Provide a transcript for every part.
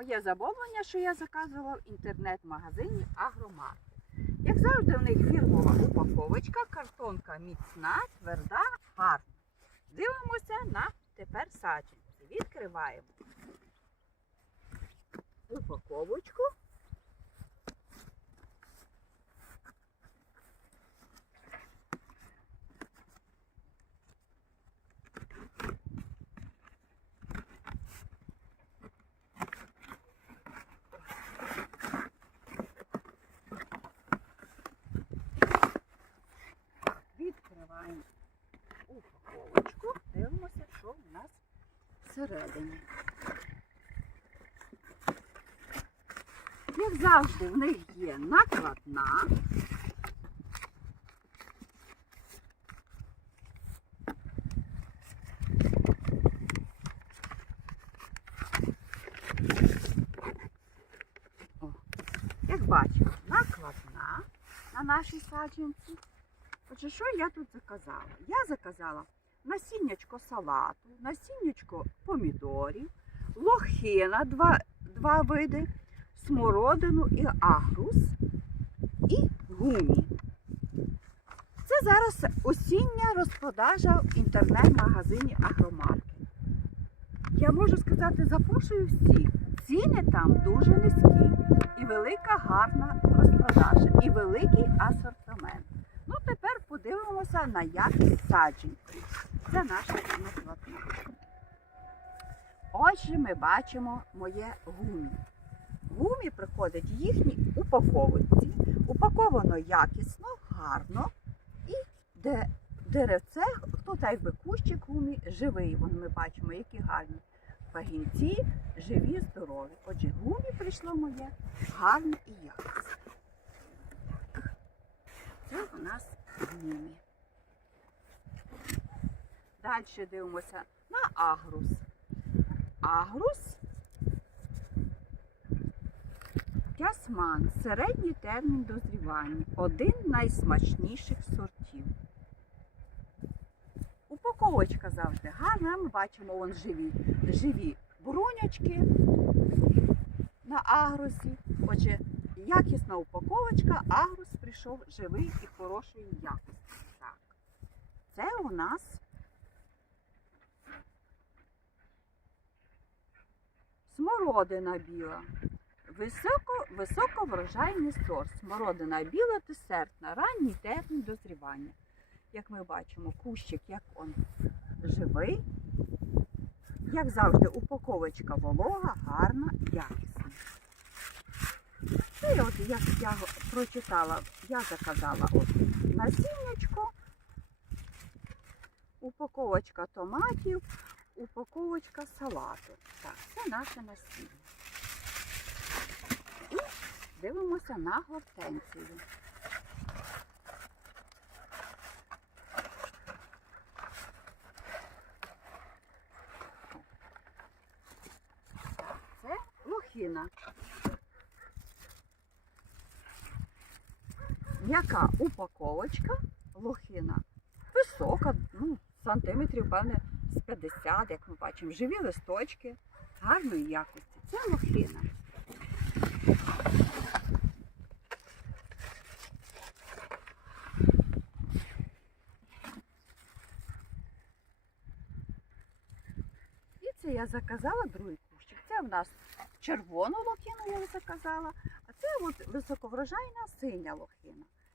моє замовлення, що я заказувала в інтернет-магазині Агромар. Як завжди, в них фірмова упаковочка, картонка міцна, тверда, гарна. Дивимося на тепер саджанці. Відкриваємо упаковочку. Відкриваємо упаковочку, дивимося, що в нас всередині. Як завжди, в них є накладна. Як бачимо, накладна на нашій саджанці. Отже, що я тут заказала? Я заказала насіннячко салату, насіннячко помідорів, лохина, два, два види, смородину і агрус і гумі. Це зараз осіння розпродажа в інтернет-магазині Агромаркет. Я можу сказати, запрошую всіх. Ціни там дуже низькі і велика гарна розпродажа, і великий асортимент. Ну, подивимося на якість саджанців. Це наша накладна. Отже, ми бачимо моє гумі. Гумі приходить в їхній упаковці. Упаковано якісно, гарно. І де деревце, тут якби кущик гумі живий. Вон ми бачимо, які гарні пагінці, живі, здорові. Отже, гумі прийшло моє гарне і якісне. Це у нас гумі. Далі дивимося на агрус. Агрус Тясман. Середній термін дозрівання. Один з найсмачніших сортів. Упаковочка завжди гарна. Ми бачимо вон живі, живі брунячки на агрусі. Отже, якісна упаковочка, агрус прийшов живий і хорошої якості. Так. Це у нас смородина біла. Високо, високоврожайний сорт. Смородина біла десертна, ранній термін дозрівання. Як ми бачимо, кущик, як он живий. Як завжди, упаковочка волога, гарна, якісна. Це от як я прочитала, я заказала от насіннячко, упаковочка томатів, упаковочка салату. Так, це наше насіння. І дивимося на гортензію. Це лохіна. М'яка упаковочка лохина. Висока, ну, сантиметрів, певне, з 50, як ми бачимо. Живі листочки, гарної якості. Це лохина. І це я заказала другий кущик. Це в нас червону лохину я заказала, а це от високоврожайна синя лохина.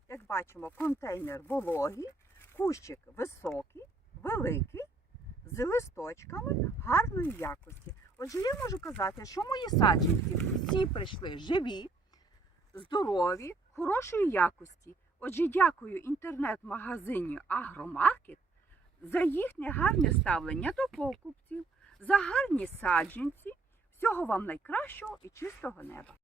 Як бачимо, контейнер вологий, кущик високий, великий, з листочками гарної якості. Отже, я можу казати, що мої саджанці всі прийшли живі, здорові, хорошої якості. Отже, дякую інтернет-магазині Агромаркет за їхнє гарне ставлення до покупців, за гарні саджанці. Всього вам найкращого і чистого неба.